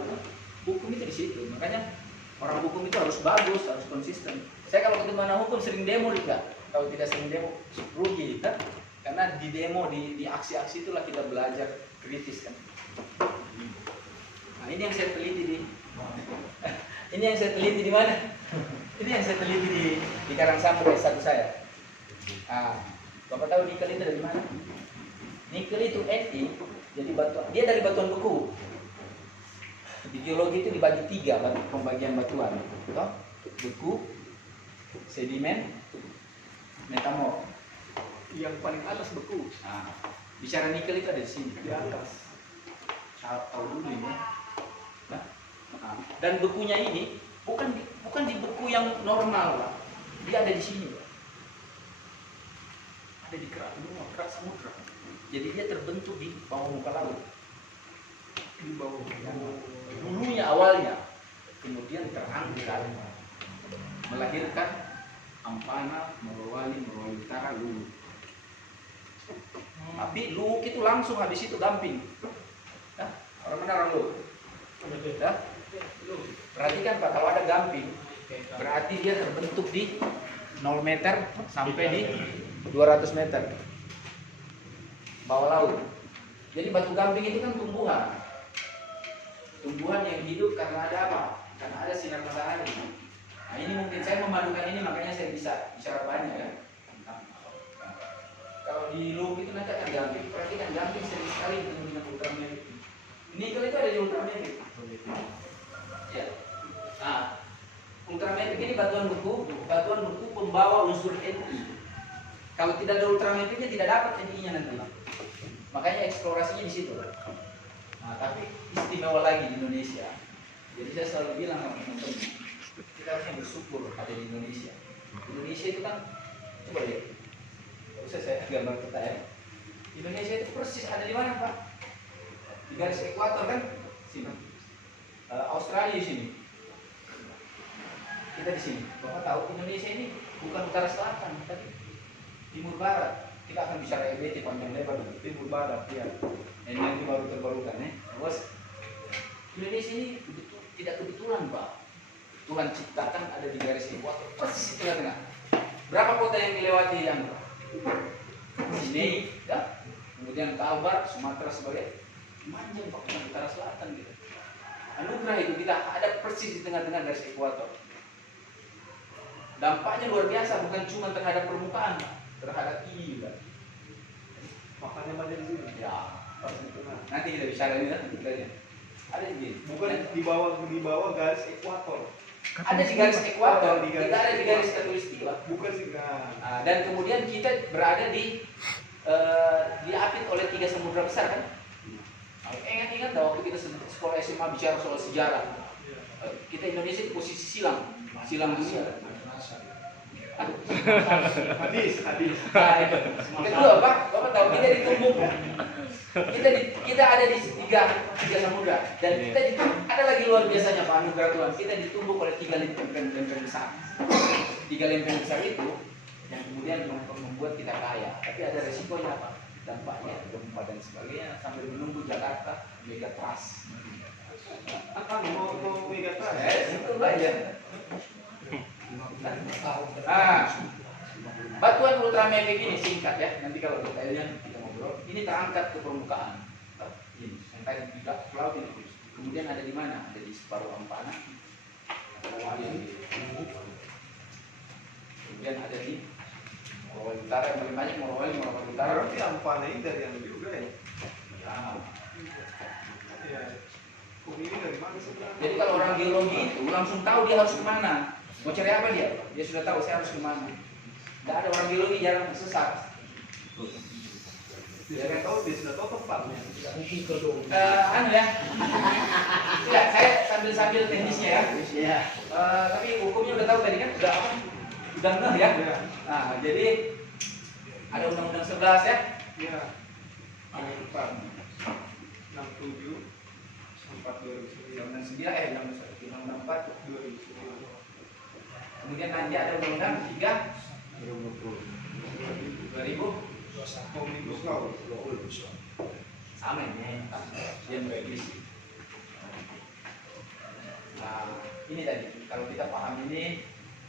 tahu. Hukum itu di situ. Makanya orang hukum itu harus bagus, harus konsisten. Saya kalau ketemu anak hukum sering demo juga. Kalau tidak sering demo, rugi kan? Karena di demo, di aksi-aksi itulah kita belajar kritis kan. Nah, ini yang saya teliti di ini yang saya teliti di mana? Ini yang saya teliti di Karangsambung S1 saya. Ah, Bapak tahu nikel itu dari mana? Nikel itu Ni, jadi batuan. Dia dari batuan beku. Di geologi itu dibagi 3 pembagian batuan. Beku, sedimen, metamorf. Yang paling atas beku. Nah, bicara nikel itu ada di sini. Di atas. Tahu dulu ini. Nah, dan bekunya ini bukan di beku yang normal, Pak. Dia ada di sini, Pak. Ada di kerak samudra. Jadi dia terbentuk di bawah muka laut. Di bawah. Dulunya awalnya, kemudian terangkat, melahirkan Ampana, Morowali Utara, Luwuk. Tapi Luwuk itu langsung habis itu Gamping. Nah, orang mana orang Luwuk? Nah, perhatikan Pak, kalau ada Gamping, berarti dia terbentuk di 0 meter sampai di 200 meter bawah laut. Jadi batu Gamping itu kan tumbuhan yang hidup karena ada apa? Karena ada sinar matahari. Nah, ini mungkin saya memadukan ini, makanya saya bisa bicara banyak ya. Kalau di Luwuk itu nanti akan Gamping. Perhatikan Gamping sering sekali bertemu dengan ultrameric. Nikel itu ada di ultrameric. Ya. Nah, ultrameric ini batuan beku pembawa unsur Ni. Kalau tidak ada ultramericnya tidak dapat Ni-nya nanti. Makanya eksplorasinya di situ. Nah, tapi istimewa lagi di Indonesia. Jadi saya selalu bilang sama teman-teman, kita harusnya bersyukur ada di Indonesia. Indonesia itu kan, coba lihat. Tidak usah saya gambar kita ya. Indonesia itu persis ada di mana, Pak? Di garis ekuator kan? Sini. Australia di sini. Kita di sini. Bapak tahu Indonesia ini bukan utara selatan, tapi timur barat. Kita akan bicara EBT panjang lebar dulu. Timur barat, ya. Energi baru terbarukan ya. Bos, Indonesia ini tidak kebetulan, Pak. Tuhan ciptakan ada di garis ekuator persis di tengah-tengah. Berapa kota yang dilewati yang Sini, ya? Kemudian Kalbar, Sumatera sebagai manjang Pak, utara selatan gitu. Anugerah itu kita ada persis di tengah-tengah garis ekuator. Dampaknya luar biasa, bukan cuma terhadap permukaan, Pak, terhadap ini juga. Makanya banyak di sini. Ya, nanti kita bicara ini kan, ada di sini. Bukan di bawah garis ekuator. Ada di garis ekuator, kita ada di garis khatulistiwa. Bukan sih. Nah, dan kemudian kita berada di diapit oleh 3 samudra besar kan? Ingat waktu kita sekolah SMA bicara soal sejarah. Kita Indonesia itu posisi silang dunia. Hadis. Nah, kedua Pak, Bapak tahu kita ditumbuk. Kita ada di tiga samudra dan kita ada lagi luar biasanya Pak anugerah Tuhan. Kita ditumbuk oleh 3 lempeng besar. 3 lempeng besar itu yang kemudian membuat kita kaya. Tapi ada resikonya Pak. Dampaknya gempa dan sebagainya sambil menunggu Jakarta megatrust. Mau megatrust? Itu aja. Batuan ultrameric ini singkat ya. Nanti kalau detailnya kita ngobrol. Ini terangkat ke permukaan. Ini yang tadi di laut ini. Kemudian ada di mana? Ada di separuh Ampana. Kemudian ada di Morowali Utara, yang paling banyak Morowali Utara. Berarti Ampana ini dari yang juga ya? Ya. Ini dari mana sebenarnya? Jadi kalau orang geologi itu langsung tahu dia harus kemana. Mau cari apa dia? Dia sudah tahu saya harus kemana. Tidak ada orang geologi jarang tersesat. Dia sudah tahu tempatnya. Anu ya. Tidak, saya sambil teknisnya ya. Iya. Tapi hukumnya udah tahu tadi kan? Udah ngeh ya. Nah, jadi ada Undang-Undang 11 ya. Iya. 67 Undang-Undang 9 Undang-Undang 4 2009. Kemudian nanti ada Undang-Undang 3 2000 sama ini yang merevisi. ini tadi kalau kita paham ini,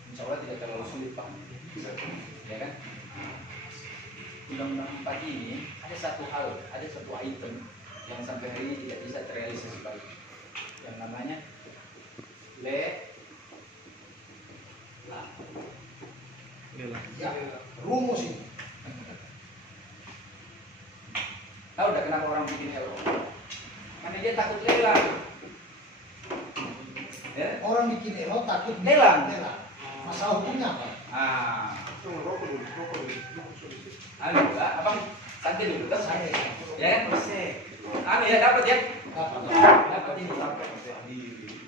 insya Allah tidak terlalu sulit paham, ya kan? Undang-undang 4 ini ada satu hal, ada satu item yang sampai hari ini tidak bisa terrealisasi lagi, yang namanya Ya, rumus ini. Tahu udah kenapa orang bikin euro? Karena dia takut lelang. Ya? Orang bikin elo takut Lelang. Masalah hukumnya apa? Ah, Tunggu, rokok dulu, rokok dulu. abang santai dulu, terus Santai. ya kan? Ya dapat ya, dapat ini.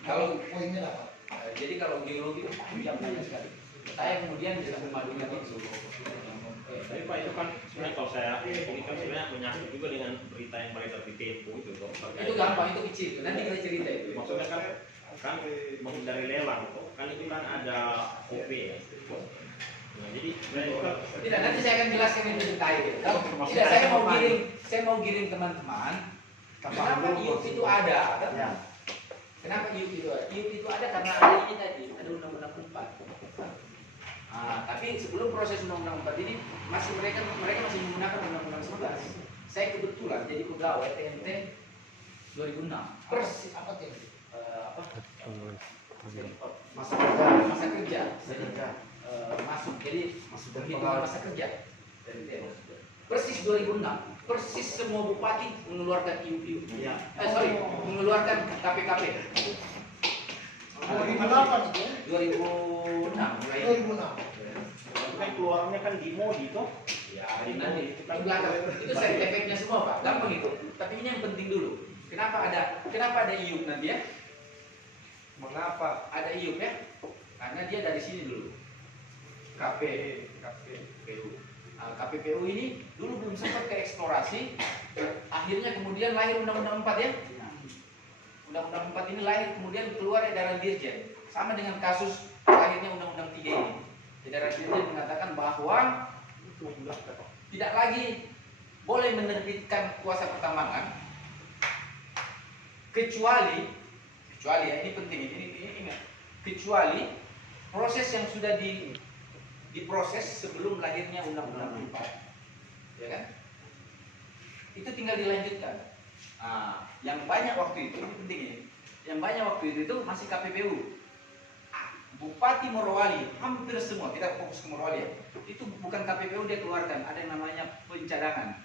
Kalau Poinnya dapat. jadi kalau geologi yang banyak sekali. Saya kemudian bisa memadukan itu. Tapi Pak itu kan sebenarnya kalau saya ini kan sebenarnya menyangkut juga dengan berita yang beredar di Tempo itu toh. Itu gampang, itu kecil. Nanti kita cerita itu. Maksudnya kan menghindari lelang toh. Kan itu kan ada OP ya. Nah, jadi sebenarnya juga Tidak, nanti saya akan jelaskan itu detail. Maksudnya Tidak, saya saya mau giring teman-teman. Kenapa IUP itu ada? Kan? Ya. Kenapa IUP itu ada? IUP itu ada karena ada ini tadi, ada undang-undang 4. Tapi sebelum proses undang-undang 4 ini mereka masih menggunakan undang-undang 11. Saya kebetulan jadi pegawai TNT 2006. Persis apa tuh? Apa? Masa kerja. Masa kerja. Jadi masuk jadi penghitungan masa kerja. Persis 2006. Persis semua bupati mengeluarkan IUP. Iya. Mengeluarkan KPKP. 2008 itu ya? 2006 mulai. 2006. kan keluarnya kan di Modi toh. Ya, nanti di belakang itu side effect-nya semua Pak, gampang itu. Tapi ini yang penting dulu. Kenapa ada IUP nanti ya? Mengapa? Ada IUP ya? Karena dia dari sini dulu. KPPU. KPPU ini dulu belum sempat ke eksplorasi. Akhirnya kemudian lahir Undang-Undang 4 ya. Undang-Undang 4 ini lahir kemudian keluar edaran Dirjen. Sama dengan kasus lahirnya Undang-Undang 3 ini. Edaran Dirjen mengatakan bahwa tidak lagi boleh menerbitkan kuasa pertambangan kecuali ya, ini penting, ini ingat, kecuali proses yang sudah diproses sebelum lahirnya Undang-Undang 4, ya kan? Itu tinggal dilanjutkan. Yang banyak waktu itu, ini penting ini, yang banyak waktu itu masih KPPU. Bupati Morowali, hampir semua, kita fokus ke Morowali ya, itu bukan KPPU dia keluarkan, ada yang namanya pencadangan.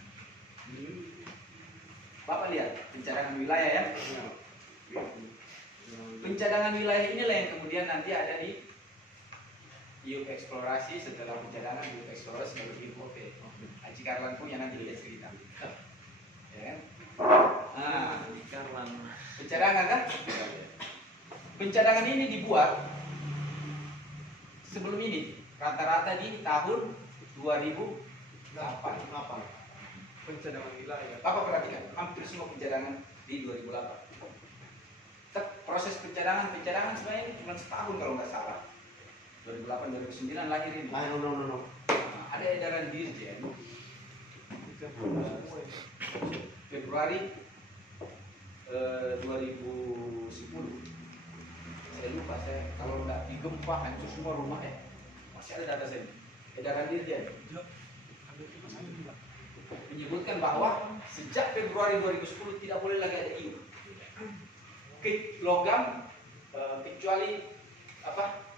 Bapak lihat, pencadangan wilayah ya. Pencadangan wilayah inilah yang kemudian nanti ada di IUP eksplorasi, setelah pencadangan IUP eksplorasi baru IUP OP. Aci Karlan punya nanti dia cerita. Ya kan? Pencadangan kan? Pencadangan ini dibuat sebelum ini rata-rata di tahun 2008. Pencadangan wilayah. Bapak perhatikan, hampir semua pencadangan di 2008. Proses pencadangan sebenarnya cuma setahun kalau nggak salah. 2008-2009 lahir ini. No. Ada edaran Dirjen Februari 2010. Saya lupa, kalau nggak digempa hancur semua rumah ya. Masih ada data saya. Edaran Dirjen menyebutkan bahwa sejak Februari 2010 tidak boleh lagi ada IUP logam, kecuali apa?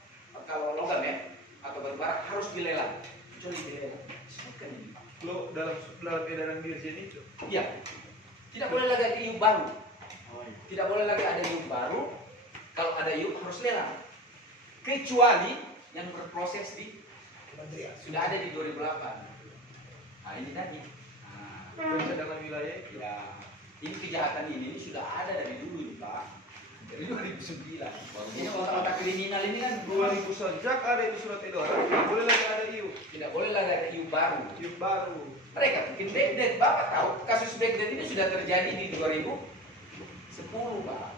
Kalau logam ya atau batu bara harus dilelang, kecuali dilelang. Sebutkan ini. Lo dalam edaran Dirjen itu. Iya, tidak boleh lagi ada IUP baru. Tidak boleh lagi ada IUP baru. Kalau ada IUP harus lelang, kecuali yang berproses di Kementerian. sudah ada di 2008. Nah ini tadi. Pencadangan wilayah itu. Ya, ini kejahatan ini sudah ada dari dulu ini Pak. Dari 2009. Ini otak-otak kriminal ini kan 2000 sejak ada itu surat edaran, tidak boleh lagi ada IUP. tidak boleh lagi ada IUP baru. IUP baru. Mereka bikin backdate. Bapak tahu kasus backdate ini sudah terjadi di 2010 Pak.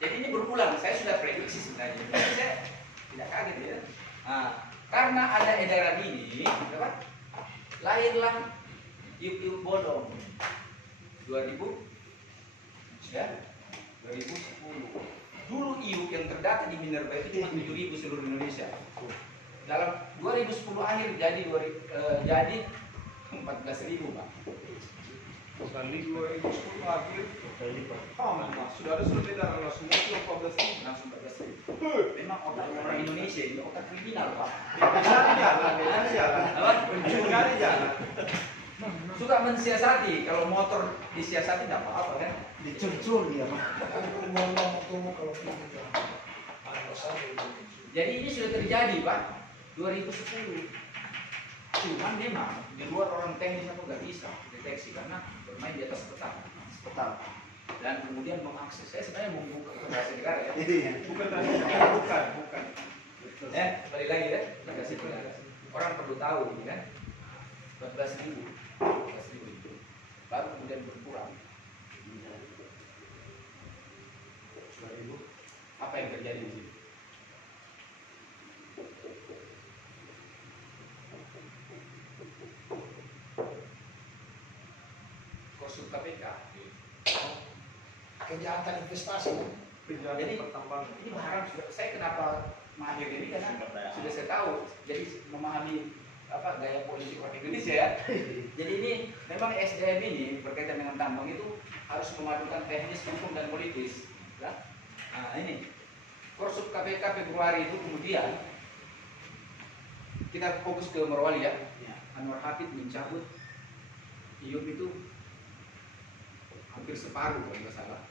Jadi ini berulang. Saya sudah prediksi sebenarnya. Tapi saya tidak kaget ya. Karena ada edaran ini, apa? Lahirlah IUP bodong 2000 ya. 2010. Dulu IUP yang terdata di Minerba itu cuma 7.000 seluruh Indonesia. Dalam 2010 akhir jadi 14.000, Pak. Kali 2010 akhir. Oh, Mas, sudah ada surat edaran lah semua itu 14.000. Langsung 14.000. Memang otak orang Indonesia ini otak kriminal, Pak. Cari jalan, cari jalan. Apa? Cari jalan. Suka mensiasati. Kalau motor disiasati tidak apa-apa kan? Dicurcur dia mah. Aku mau ngomong kalau gitu. Ada satu. Jadi ini sudah terjadi, Pak. 2010. Cuman memang di luar orang teknis aku nggak bisa deteksi karena bermain di atas peta. Dan kemudian mengakses. Saya sebenarnya mau membuka ke rahasia negara ya. Bukan. Balik lagi ya. Kita kasih penjelasan. Orang perlu tahu ini kan. 14.000 itu. Baru kemudian berkurang. Apa yang terjadi di sini? Korsum KPK. Kejahatan investasi. Jadi pertambangan. ini barang saya kenapa mahir ini karena sudah saya tahu. Jadi memahami apa gaya politik orang Indonesia ya. Jadi ini memang SDM ini berkaitan dengan tambang itu harus memadukan teknis, hukum dan politis. Ya. Nah ini Korsum KPK Februari itu kemudian kita fokus ke Morowali ya. Anwar Hafid mencabut IUP itu hampir separuh kalau nggak salah.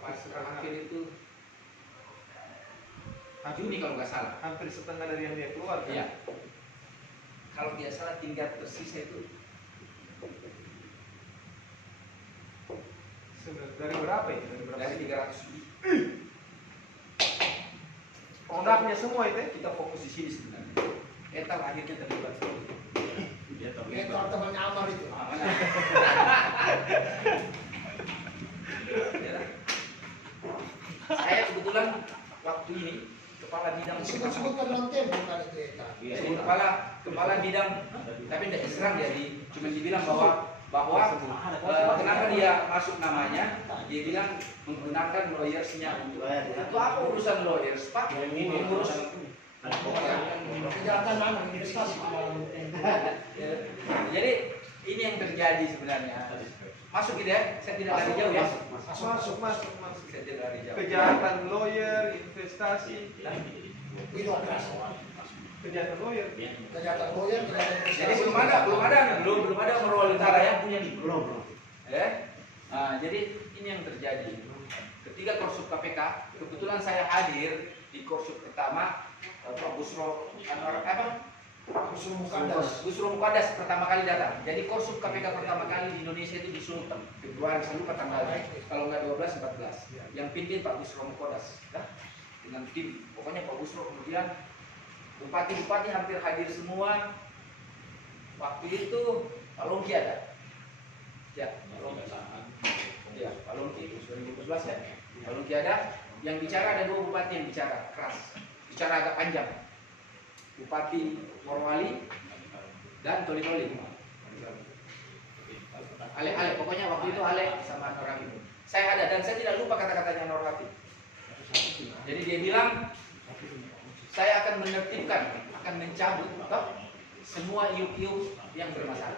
Akhir itu Juni kalau nggak salah. Hampir setengah dari yang dia keluarkan. Iya. Kalau tidak salah tingkat tersisa itu Dari berapa itu? dari 300 lebih. Produknya semua itu? Kita fokus di sini sebenarnya. Etal akhirnya terlibat. Itu temannya Amar itu. Ah, mana? Ya. Saya kebetulan waktu ini kepala bidang Sebut-sebutkan nanti bukan itu ya. jadi kepala bidang tapi tidak diserang dia cuma dibilang bahwa kenapa dia masuk namanya, dia bilang menggunakan lawyersnya untuk itu apa urusan lawyers Pak, mengurus Kejahatan mana investasi. jadi ini yang terjadi sebenarnya. Masuk gitu ya, saya tidak lari jauh ya. Masuk. Saya tidak lari jauh. Kejahatan lawyer, investasi, Itu keras. kejahatan lawyer. Kejahatan lawyer, kejahatan investasi. Jadi belum ada Morowali Utara yang punya nih. Belum. Ya. Nah, jadi ini yang terjadi. Ketika Korsum KPK, kebetulan saya hadir di Korsum pertama, Pak Busro Busro Mukadas pertama kali datang. Jadi Korsum KPK pertama kali di Indonesia itu di Sultan Februari, saya lupa tanggalnya. Kalau nggak 12, 14. Yang pimpin Pak Busro Mukadas. Ya. Dengan tim. Pokoknya Pak Busro kemudian bupati-bupati hampir hadir semua. Waktu itu Pak Longki ada. Ya, Pak Longki. Ya, Pak Longki 2012 ya. Pak Longki ada. Yang bicara ada dua bupati yang bicara keras. Bicara agak panjang. Bupati Morowali dan Toli-Toli. Ale, pokoknya waktu itu Ale sama Nur Hafid. Saya ada dan saya tidak lupa kata-katanya Nur Hafid. Jadi dia bilang saya akan menertibkan, akan mencabut semua iup-iup yang bermasalah.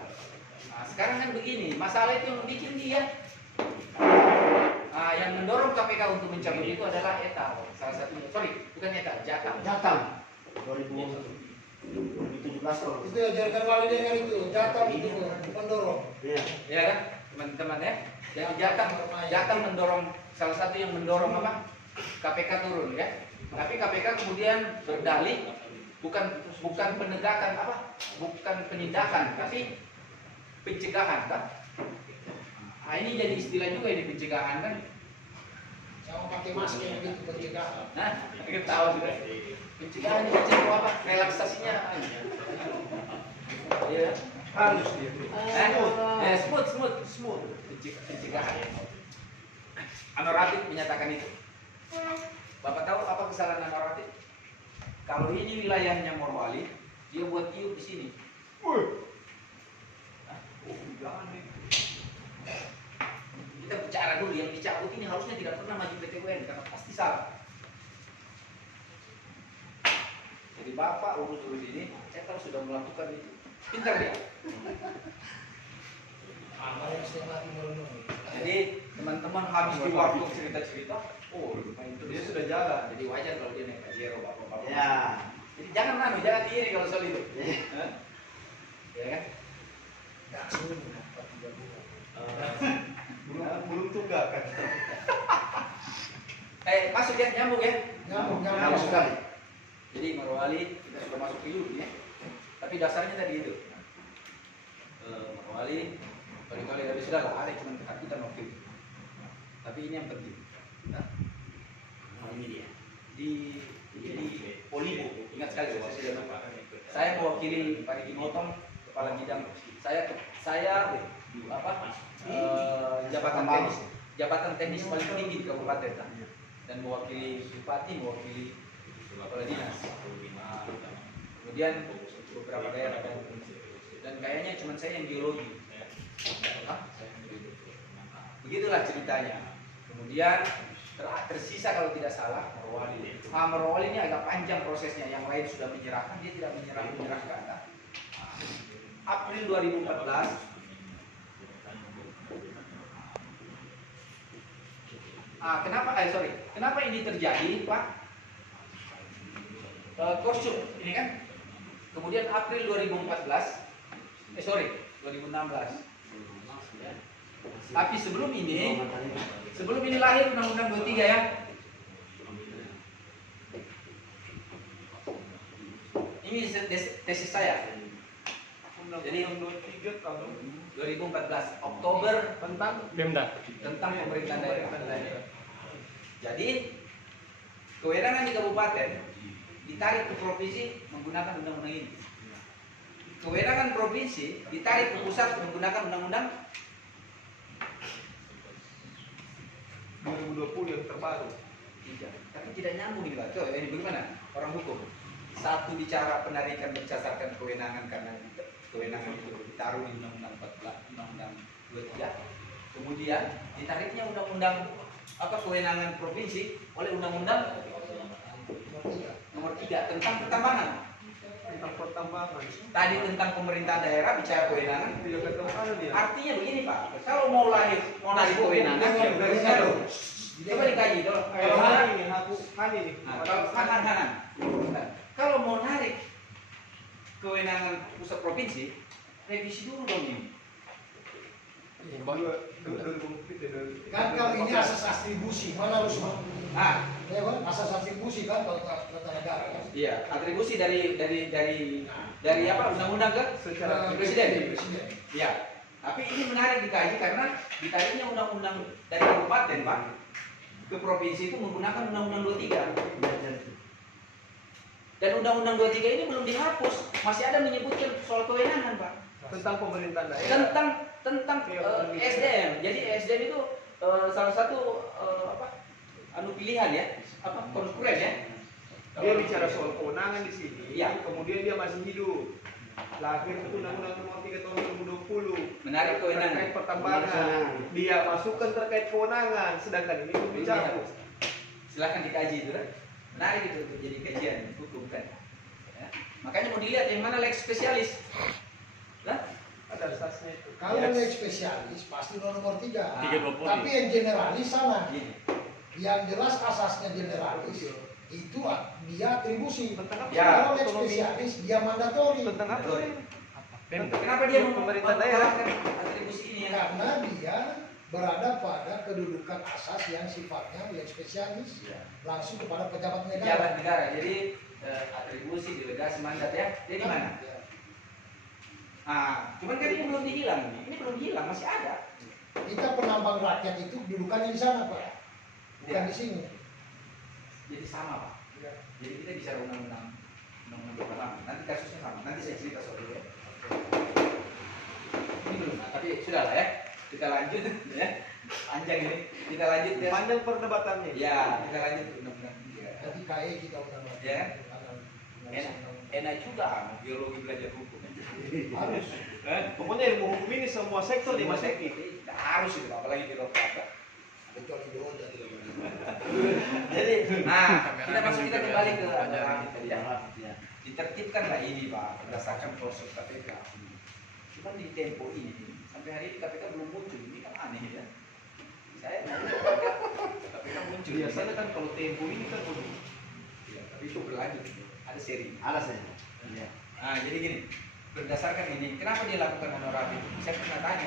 Nah, sekarang kan begini, masalah itu yang bikin dia. Nah, yang mendorong KPK untuk mencabut itu adalah Etal, salah satunya. Sorry, bukan Etal, Jatam. 2017 kalau Itu ya jargon wali dengan itu. Jatah itu mendorong. Ya kan, teman-teman ya. Jadi Jatam mendorong, salah satu yang mendorong apa? KPK turun ya. Tapi KPK kemudian berdalih bukan penegakan apa? Bukan penindakan, tapi pencegahan kan? Nah, ini jadi istilah juga ini pencegahan kan? Sama pakai masker gitu pencegahan. Nah, kita tahu juga. Pencegahan itu cenderung apa? Relaksasinya. Iya. Halus dia. Smooth. Pencegahan. Anwar Hafid menyatakan itu. Bapak tahu apa kesalahan Anwar Hafid? Kalau ini wilayahnya Morowali, dia buat iup di sini. Jangan nih. Kita bicara dulu yang dicabut ini harusnya tidak pernah maju PT UN karena pasti salah. Jadi bapak urus ini, saya tahu sudah melakukan itu, pintar dia. Apa yang saya mati merenung. Jadi teman-teman habis di warung cerita-cerita, oh itu Dia sudah jalan. jadi wajar kalau dia naik Pajero bapak-bapak. Ya. Jadi jangan iri kalau soal itu. Hah? Ya kan? Nggak sulit, Pak, 3 bulan. Belum tunggakan. Masuk ya, nyambung ya. Nyambung sekali. Jadi Marwali kita sudah masuk dulu ya. Tapi dasarnya tadi itu. Marwali kali-kali tapi sudah lah, ada cuma ketakutan waktu itu. Tapi ini yang penting. Nah, Ini dia. di Polibo, ingat sekali saya sudah lupa. Saya mewakili Pak Diki Motong, kepala bidang. Saya jabatan teknis paling tinggi di kabupaten dan mewakili bupati, mewakili kepala dinas. Kemudian beberapa daerah dan kayaknya cuma saya yang geologi. Begitulah ceritanya. Kemudian tersisa kalau tidak salah Marwali. Marwali ini agak panjang prosesnya. Yang lain sudah menyerahkan, dia tidak menyerahkan. April 2014. Kenapa ini terjadi, Pak? Korsum ini kan. Kemudian April 2014. 2016. Tapi sebelum ini lahir Undang-Undang 23 ya. Ini tesis saya. Jadi Undang-Undang 23 tahun 2014 Oktober tentang tentang pemerintahan daerah. Jadi kewenangan di kabupaten ditarik ke provinsi menggunakan undang-undang ini. Kewenangan provinsi ditarik ke pusat menggunakan undang-undang 2020 yang terbaru. tidak. Tapi tidak nyambung ini Pak. Coba ini bagaimana orang hukum? Satu bicara penarikan berdasarkan kewenangan karena kewenangan itu ditaruh di undang-undang 14, undang-undang 23. Kemudian ditariknya undang-undang kewenangan provinsi oleh undang-undang nomor 3 tentang pertambangan. Tentang pertambangan. Tadi tentang pemerintahan daerah bicara kewenangan. Tidak ketemu dia. Artinya begini Pak, kalau mau narik kewenangan ya dari sana. Coba dikaji dulu. Kalau hari ini, hari ini. Kalau mau narik kewenangan pusat provinsi, revisi dulu dong ini. Kan kalau ini asas atribusi, mana harus ya kan? Asas atribusi kan kalau tata negara kan? Iya, atribusi dari apa undang-undang ke Secara presiden. Iya. Tapi ini menarik dikaji karena ditariknya undang-undang dari kabupaten Pak ke provinsi itu menggunakan undang-undang 23. Dan undang-undang 23 ini belum dihapus, masih ada menyebutkan soal kewenangan Pak. Tentang pemerintahan daerah. Tentang SDM. Jadi SDM itu salah satu pilihan ya, konkuren ya. Dia bicara soal kewenangan di sini. Iya. Kemudian dia masih hidup. Lahir itu Undang-Undang Nomor 3 Tahun 2020. Menarik kewenangan. Terkait pertambangan. Dia masukkan terkait kewenangan. Sedangkan ini belum dicabut. Silahkan dikaji itu kan. Menarik itu untuk jadi kajian hukum kan. Ya. Makanya mau dilihat yang mana lex spesialis. Nah, Ada asasnya itu. Kalau lex spesialis pasti nomor 3. 320. Tapi yang generalis sama. gini. Yang jelas asasnya generalis itu dia atribusi. Tentang apa? Ya, Kalau lex spesialis dia mandatori. Tentang apa? Kenapa dia Pemerintah daerah. atribusi ini ya? Karena dia berada pada kedudukan asas yang sifatnya lex spesialis langsung kepada pejabat negara. Pejabat negara. Jadi atribusi, delegasi, mandat ya. Jadi mana? Ya. Cuman kan ini belum dihilang. Ini belum hilang, masih ada. Kita penambang rakyat itu kedudukannya di sana Pak, bukan di sini. Jadi sama Pak. Ya. Jadi kita bicara undang-undang pertama. Nanti kasusnya sama. Nanti saya cerita soal itu ya. Ini belum, tapi sudah lah ya. Kita lanjut ya. Panjang ini. Kita lanjut ya. Panjang perdebatannya. Ya, kita lanjut ke undang-undang 3. Jadi KE kita undang Ya. Enak juga biologi belajar hukum. harus. Pokoknya ilmu hukum ini semua sektor dimasuki. Harus itu, apalagi birokrat. Kecuali Doda tidak boleh. Jadi, kita kembali ke aturan tadi ya. Ditertibkanlah ini Pak berdasarkan proses KPK. Cuma di tempo ini sampai hari ini KPK belum muncul, ini kan aneh ya. Saya mau KPK muncul. Biasanya kan kalau tempo ini kan perlu. Ya, tapi itu berlanjut, ada seri. Ada saja. Iya. Nah, jadi gini, berdasarkan ini, kenapa dia lakukan honoraris? Saya pernah tanya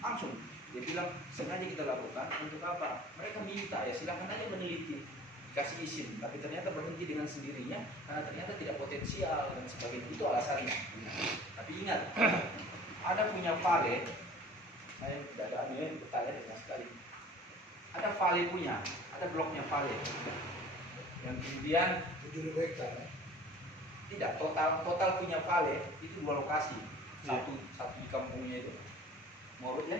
langsung. Dia bilang, sengaja kita lakukan untuk apa? Mereka minta ya, silakan aja meneliti, kasih izin. Tapi ternyata berhenti dengan sendirinya, karena ternyata tidak potensial dan sebagainya. Itu alasannya. Tapi ingat, ada punya Vale, saya tidak ada aneh, bertanya dengan sekali. Ada Vale punya, ada bloknya Vale. Yang kemudian 7.000 hektar. Ya? tidak total punya Vale itu 2 lokasi. Satu di kampungnya itu Morut ya.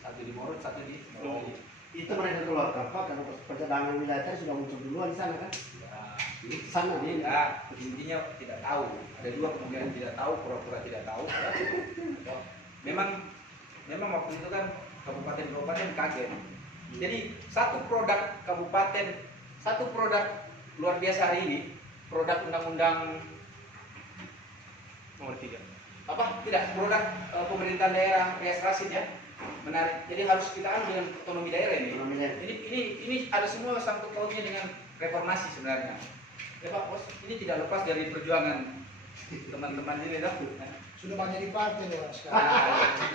Satu di Morut, satu di Morowali. Itu mereka keluarkan Pak karena pencadangan wilayah tadi sudah muncul duluan di sana kan? Ya, Di sana nih. tidak, intinya tidak tahu. Ada 2 kemungkinan tidak tahu, pura-pura tidak tahu. Ya. Memang waktu itu kan kabupaten kaget. Jadi satu produk kabupaten, satu produk luar biasa hari ini, produk undang-undang Nomor 3. apa? Tidak, produk pemerintahan daerah Rias Rasid ya. Menarik. Jadi harus kita anu dengan otonomi daerah ini. Otonomi daerah. Ini ada semua sangkut pautnya dengan reformasi sebenarnya. Ya Pak Bos, ini tidak lepas dari perjuangan teman-teman ini dah. Sudah banyak di partai loh sekarang.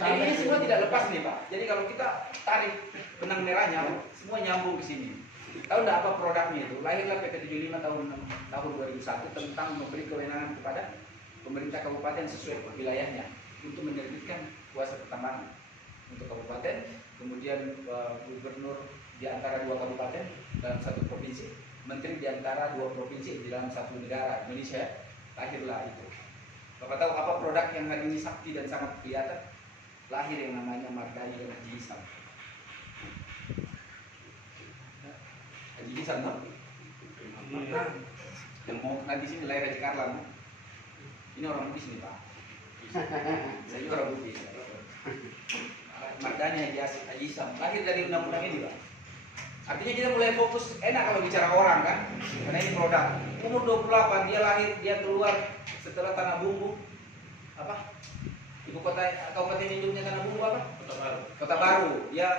Jadi ini semua tidak lepas nih Pak. Jadi kalau kita tarik benang merahnya, semua nyambung ke sini. Tahu enggak apa produknya itu? Lahirlah PP 75 tahun 2001 tentang memberi kewenangan kepada pemerintah kabupaten sesuai wilayahnya untuk menerbitkan kuasa pertambangan untuk kabupaten, kemudian gubernur di antara 2 kabupaten dalam 1 provinsi, menteri di antara 2 provinsi di dalam 1 negara Indonesia. Lahirlah itu. Bapak tahu apa produk yang hari ini sakti dan sangat kelihatan? Lahir yang namanya Mardani dan Haji Ihsan. Haji Ihsan no? Yang mau nanti sini lahir Haji Karlan. Ini orang Bugis nih Pak. Saya juga orang Bugis. Mardani Haji Ihsan lahir dari undang-undang ini Pak. Artinya kita mulai fokus, enak kalau bicara orang kan, karena ini produk. Umur 28 dia lahir, dia keluar setelah Tanah Bumbu apa? Ibu kota kabupaten induknya Tanah Bumbu apa? Kota Baru. Kota Baru. Dia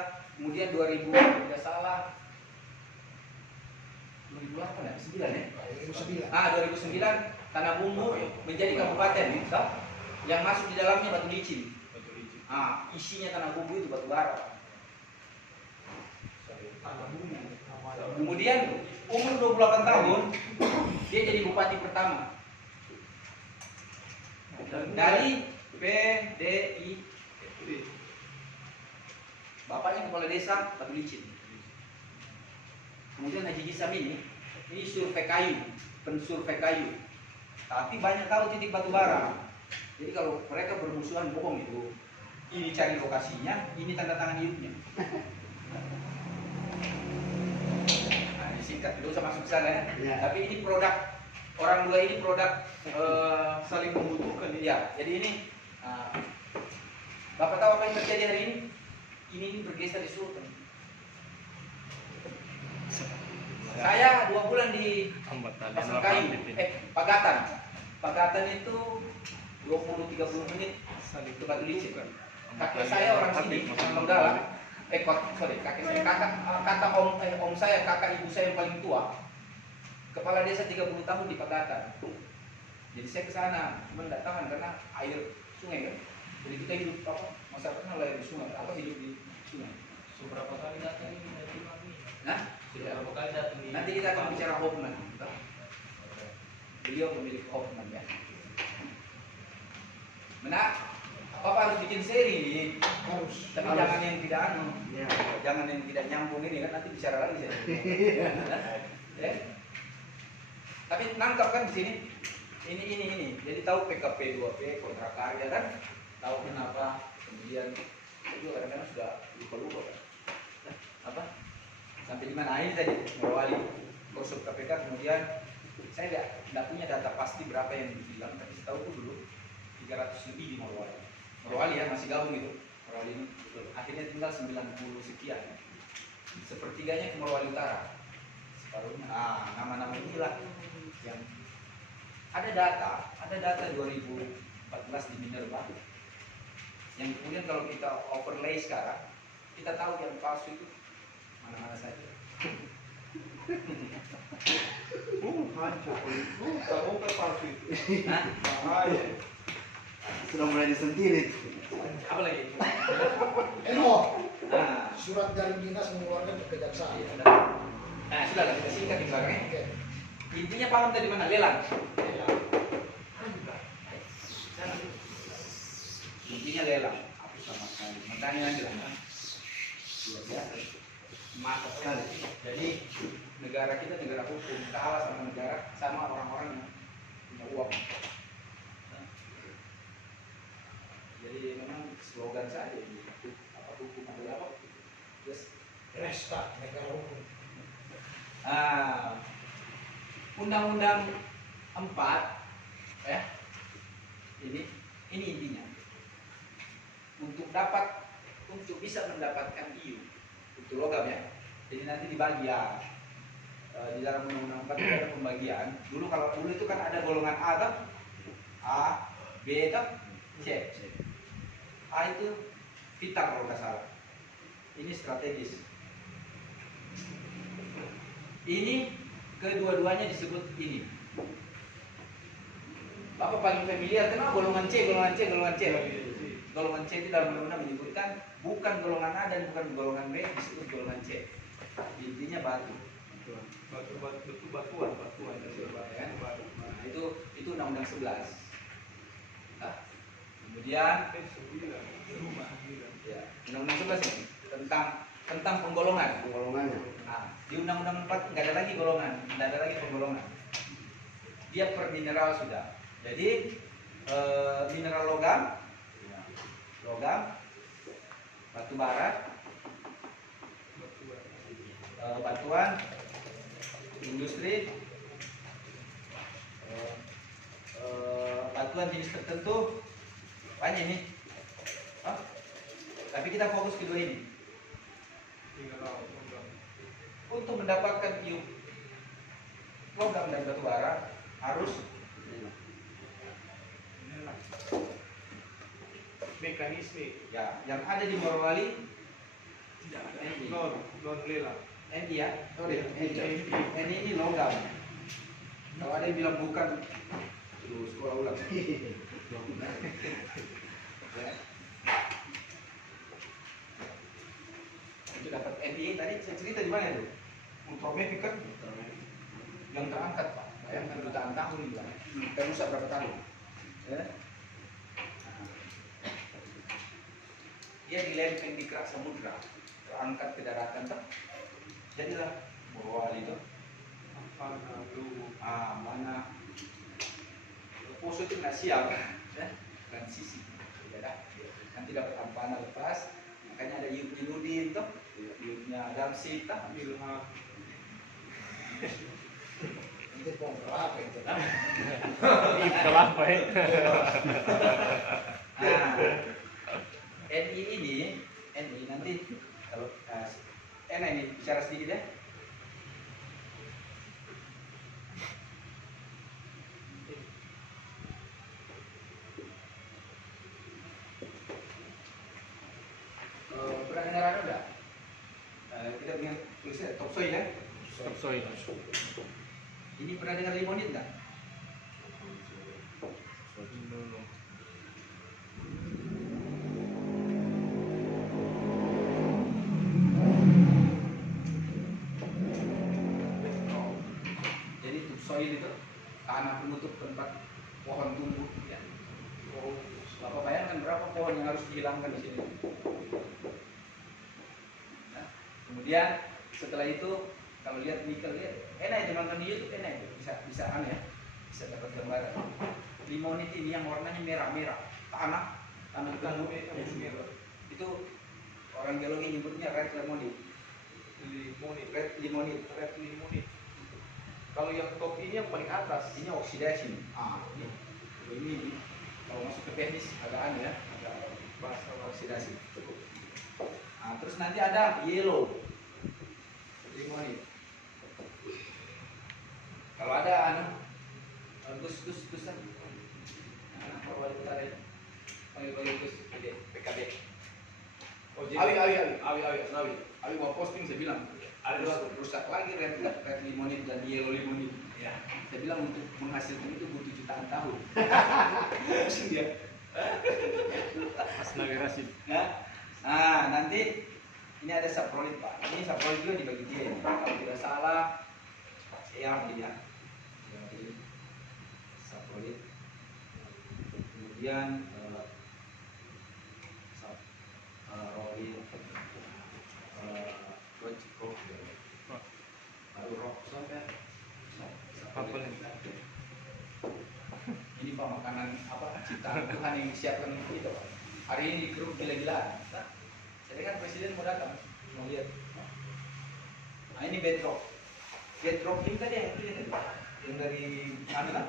kemudian 2000 tidak salah 2008 ya? 9 ya? 2009. 2009 Tanah Bumbu menjadi kabupaten gitu. Yang masuk di dalamnya batu licin. Isinya Tanah Bumbu itu batu bara. Kemudian umur 28 tahun dia jadi bupati pertama dari PDI. Bapaknya kepala desa Batu Licin. Kemudian Haji Ihsan ini survei kayu, pensurvei kayu. Tapi banyak tahu titik batu bara. Jadi kalau mereka bermusuhan bohong itu. Ini cari lokasinya, ini tanda tangan hidupnya. Nah, disingkat, tidak usah masuk ke sana ya. Ya. Tapi ini produk orang 2 ini produk Saling membutuhkan ini. ya. Jadi ini Bapak tahu apa yang terjadi hari ini? Ini bergeser di Sultan. Saya 2 bulan di Pasar Kayu, Pagatan. Pagatan itu 20-30 menit ke Batu Licin. Kakek saya orang sini, orang Donggala. Kakek saya, om saya, kakak ibu saya yang paling tua. Kepala desa 30 tahun di Pagatan. Jadi saya ke sana, cuma nggak tahan karena air sungai kan. Jadi kita hidup masyarakatnya lahir di sungai, hidup di sungai. Seberapa kali datang ini dari kami? Nah, Seberapa kali datang ini? nanti kita akan bicara Hofman. Beliau pemilik Hofman ya. Bapak harus bikin seri nih. Harus. Tapi jangan yang tidak Ya. jangan yang tidak nyambung ini kan nanti bicara lagi saya. Ya. Tapi nangkap kan di sini. Ini. Jadi tahu PKP 2P kontrak karya kan? Tahu kenapa? Kemudian itu kadang-kadang sudah lupa kan? Apa? Sampai di mana ini tadi? Morowali, Korsup KPK. Kemudian saya tidak punya data pasti berapa yang dibilang, tapi saya tahu itu dulu 300 lebih di Morowali ya masih gabung gitu. Morowali ini betul. Akhirnya tinggal 90 sekian. sepertiganya ke Morowali Utara, separuhnya. Nama-nama inilah yang ada data 2014 di Minerba. Yang kemudian kalau kita overlay sekarang, kita tahu yang palsu itu mana-mana saja. Hancur. Kamu ke palsu itu. Nah, Bahaya. Sudah mulai disentirin. apa lagi? Nah, Surat dari dinas mengeluarkan ke kejaksaan. iya, nah sudah lah, kita singkat di belakangnya. Oke. Intinya paham tadi mana? Lelang. Intinya lelang. Aku sama sekali. Makanya aja lah. Luar biasa. Mantap sekali. Jadi negara kita negara hukum, kalah sama negara sama orang-orang yang punya uang. Jadi memang slogan saja ini. Apa hukum adalah apa? Yes. Resta negara hukum. Undang-Undang 4 ya. Ini intinya. Untuk bisa mendapatkan IU untuk logam ya. Jadi nanti dibagi ya. Di dalam Undang-Undang 4 itu ada pembagian. Kalau dulu itu kan ada golongan A kan? A, B kan? C. A itu vital kalau nggak salah. Ini strategis. Ini kedua-duanya disebut ini. Bapak paling familiar kenapa golongan C. Golongan C itu dalam undang-undang menyebutkan bukan golongan A dan bukan golongan B, disebut golongan C. Intinya batu. Batuan. Ya. Nah, itu undang-undang 11. Nah, kemudian ya, undang-undang 11 ini tentang penggolongan. Penggolongannya. Nah, di undang-undang 4 nggak ada lagi golongan, nggak ada lagi penggolongan. Dia per mineral sudah. Jadi mineral logam, batu bara, batuan, industri, batuan jenis tertentu, banyak ini. Tapi kita fokus kedua ini. Untuk mendapatkan IU logam dan batu bara harus mekanisme ya yang ada di Morowali non lelang. NI ya, ini logam. Kalau ada yang bilang bukan, lu sekolah ulang. Ya. Itu dapat NI tadi saya cerita di mana itu? Ultrametric kan? Yang terangkat Pak, bayangkan jutaan tahun juga. Kita rusak berapa tahun? Ya. Dia dilempeng di kerak samudra, terangkat ke daratan tuh. Jadilah Morowali itu. Mana poso itu nggak siap, ya? Transisi, ya dah. Nanti dapat ampana lepas, makanya ada Yudin tuh, Yudnya Damsi tuh. Itu pokok apa itu? Kelapa ya. NI nanti kalau ini bicara sedikit ya. Pernah dengar ada enggak? Kita punya tulisnya topsoy ya. Topsoy. Ini pernah dengar limonit enggak? Jadi topsoil itu tanah penutup tempat pohon tumbuh ya. Bapak bayangkan berapa pohon yang harus dihilangkan di sini. Nah, kemudian setelah itu kalau lihat nikel lihat enak itu nonton di YouTube, enak itu bisa aneh ya, bisa dapat gambaran. Limonit ini yang warnanya merah-merah, tanah tumbuh itu orang geologi nyebutnya red limonit. Red limonit. Kalau yang top ini yang paling atas. Ini oksidasi. Ini kalau masuk ke teknis agak aneh ya, agak bahasa oksidasi. Terus nanti ada yellow. Trimonit. Kalau ada Gus Gusan, anak Wali Utara itu, panggil Gus, PKB. Awi mau posting, saya bilang ada dua rusak lagi red limonit dan yellow limonit. Ya. Saya bilang untuk menghasilkan itu butuh jutaan tahun. Pusing dia. Mas Nagarasi. Nah, nanti ini ada saprolit Pak. Ini saprolit juga dibagi dia. Kalau tidak salah, saya yakin ya. Saprolit. Kemudian rolling, baru rock sampai. Ini Pak makanan apa ciptaan Tuhan yang disiapkan untuk kita Pak. Hari ini di grup gila-gilaan. Nah, saya kan presiden mau datang mau lihat. Nah ini bedrock. Bedrock ini tadi yang ini tadi Pak. Yang dari mana kan?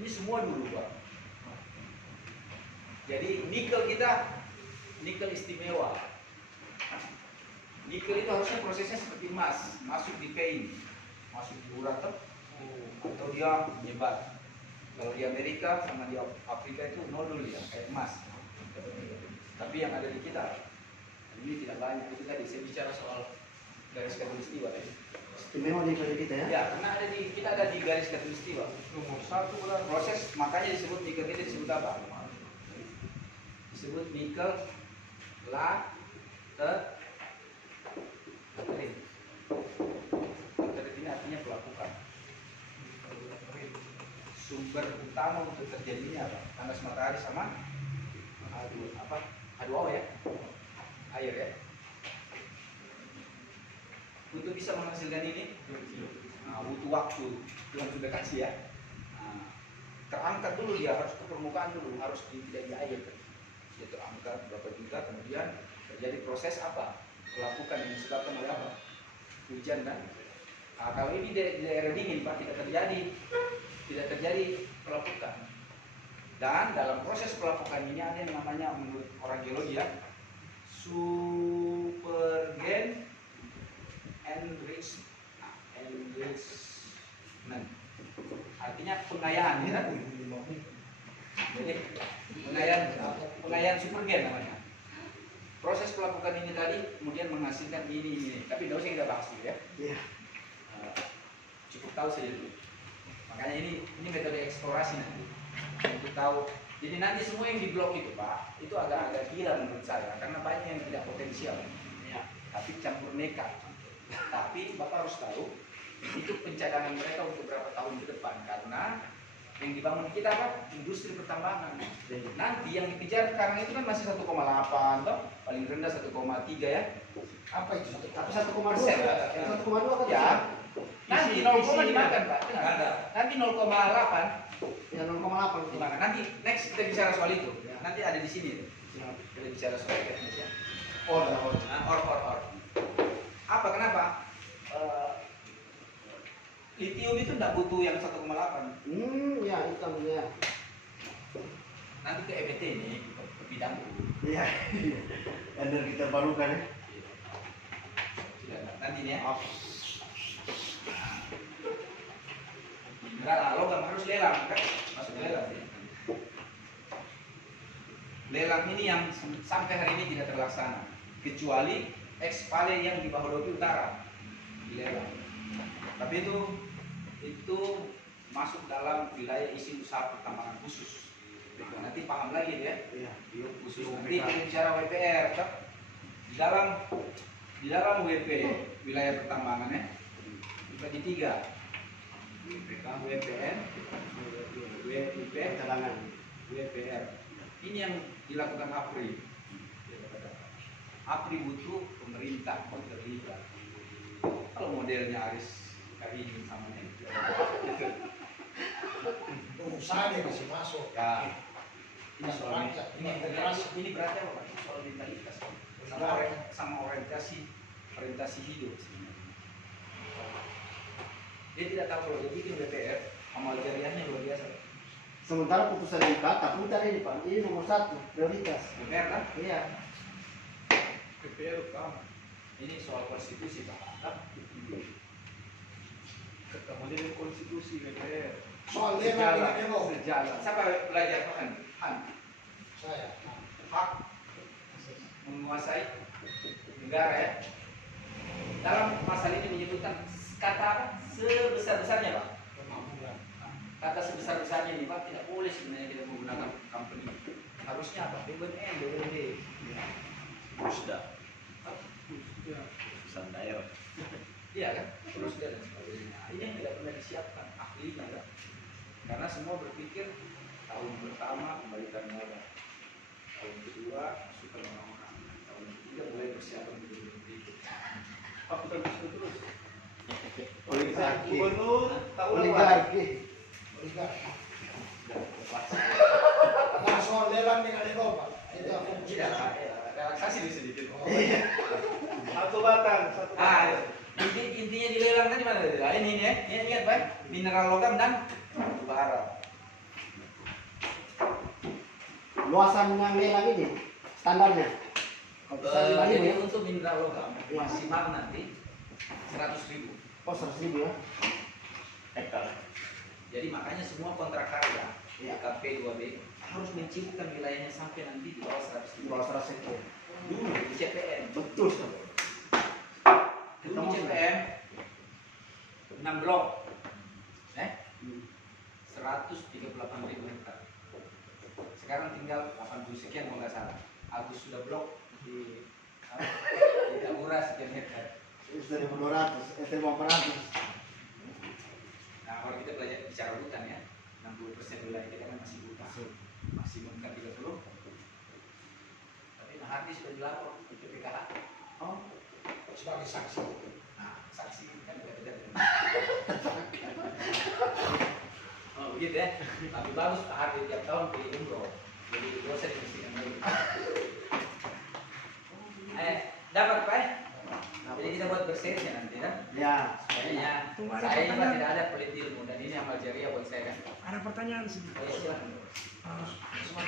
Ini semua dulu Pak. Jadi nikel kita nikel istimewa. Nikel itu harusnya prosesnya seperti emas, masuk di vein, masuk di urat atau dia menyebar. Kalau di Amerika sama di Afrika itu nodul ya, kayak emas. Tapi yang ada di kita ini tidak banyak. Itu tadi saya bicara soal garis khatulistiwa tadi. Istimewa di kita ya? Ya, karena kita ada di garis khatulistiwa. Nomor 1 berarti. Proses makanya disebut nikel itu disebut apa? Disebut nikel laterit. Laterit ini artinya pelapukan. Sumber utama untuk terjadinya apa? Panas matahari sama H2O ya, air ya. Untuk bisa menghasilkan ini, butuh waktu. Tuhan sudah kasih ya. Nah, terangkat dulu dia harus ke permukaan dulu, harus tidak di air. Dia terangkat berapa juta, kemudian terjadi proses apa? Pelapukan yang disebabkan oleh apa? Hujan kan? Nah, kalau ini di daerah dingin Pak tidak terjadi pelapukan. Dan dalam proses pelapukan ini ada yang namanya menurut orang geologi ya, supergen enrichment. Artinya pengayaan ya. Jadi pengayaan supergen namanya. Proses pelapukan ini tadi kemudian menghasilkan ini. Tapi tidak usah kita bahas dulu ya. Iya. Cukup tahu saja dulu. Makanya ini metode eksplorasi nanti untuk tahu. Jadi nanti semua yang di blok itu Pak, itu agak-agak gila menurut saya karena banyak yang tidak potensial. Ya. Tapi campur nekat. Tapi Bapak harus tahu itu pencadangan mereka untuk berapa tahun ke depan karena yang dibangun kita apa? Industri pertambangan. Nanti yang dikejar sekarang itu kan masih 1,8 toh, paling rendah 1,3 ya. Apa itu? Tapi 1,2 Persen. 1,2 kan? Ya. Nanti 0, dimakan Pak. Nanti 0,8. Ya 0,8 Dimakan. Nanti next kita bicara soal itu. Nanti ada di sini. Kita bicara soal teknis ya. Or. Apa kenapa? Lithium itu tidak butuh yang 1,8. Ya itu ya. Nanti ke EBT ini ke bidang. Iya. Energi terbarukan ya. Nanti ini ya. Mineral logam harus lelang kan? Masuk lelang. Lelang ini yang sampai hari ini tidak terlaksana kecuali X-Valley yang di Bahodopi Utara dilelang. Tapi itu masuk dalam wilayah izin usaha pertambangan khusus. Nanti paham lagi ya. Iya. Khusus nanti kita bicara WPR kan? Di dalam WP wilayah pertambangannya dibagi 3. WPN, WIP, Cadangan. WPR. Ini yang dilakukan APRI. APRI butuh pemerintah terlibat. Kalau modelnya Aris Karim sama ini, Usaha dia masih masuk. ya ini soal Integrasi. ini berarti apa Pak? Soal mentalitas sama orientasi hidup. Dia tidak tahu kalau dia bikin BPR, amal jariahnya luar biasa. Sementara putusan MK, tapi tadi ini Pak, ini nomor 1 prioritas. BPR kan? Iya. PPR utama. Ini soal konstitusi Pak. Ketemu dengan konstitusi DPR. Soal lelang dengan demo. Sejalan. Siapa belajar Pak Han? Saya. Hak menguasai negara ya. Dalam pasal ini menyebutkan kata apa? Sebesar-besarnya Pak. Kemampuan. Kata sebesar-besarnya ini Pak tidak boleh sebenarnya kita menggunakan company. Harusnya apa? BUMN, BUMD. Sudah. Pesan daerah. Iya kan? Terus dan sebagainya. Ini yang tidak pernah disiapkan ahlinya kan? Karena semua berpikir tahun pertama kembalikan modal, tahun kedua masukkan orang-orang, tahun ketiga mulai persiapan begitu. Apa terus? Oligarki. Gubernur tahun depan. Oligarki. Oligarki. Nah, soal lelang dengan demo Pak. Itu aku Tidak, relaksasi dulu sedikit. Satu batang. Intinya dilelang tadi mana? Ini ya, ini ingat Pak, mineral logam dan bara. Luasan yang lelang ini standarnya. Kalau bisa 5.000 Jadi ya. untuk mineral logam maksimal nanti 100.000. Oh 100.000 ya. Hektar. Jadi makanya semua kontrak karya Iya. KP 2B harus menciptakan wilayahnya sampai nanti di bawah 100.000. Di bawah 100 hektar. Dulu di CPN. Betul. Dulu di CPN 6 blok. 138.000 hektar. Sekarang tinggal 80 sekian kalau nggak salah. Agus sudah blok di Tambora sekian hektar. 1.200, 1.400. Nah kalau kita belajar bicara hutan ya, 60% wilayah kita kan masih hutan. Maksimum kan 30. Tapi Mahardi sudah dilapor ke PKH. Oh, sebagai saksi. Nah, saksi kan tidak. Oh begitu ya. Tapi bagus Pak Hardi tiap tahun pilih umroh. Jadi dosa dibersihkan lagi. Dapat Pak? Jadi kita buat bersihnya nanti kan? Ya. Kayaknya Tunggu, ada saya juga pertanyaan. tidak ada pelit ilmu dan ini amal jariah buat saya kan. Ada pertanyaan sih. Oh, ya, silakan. Semua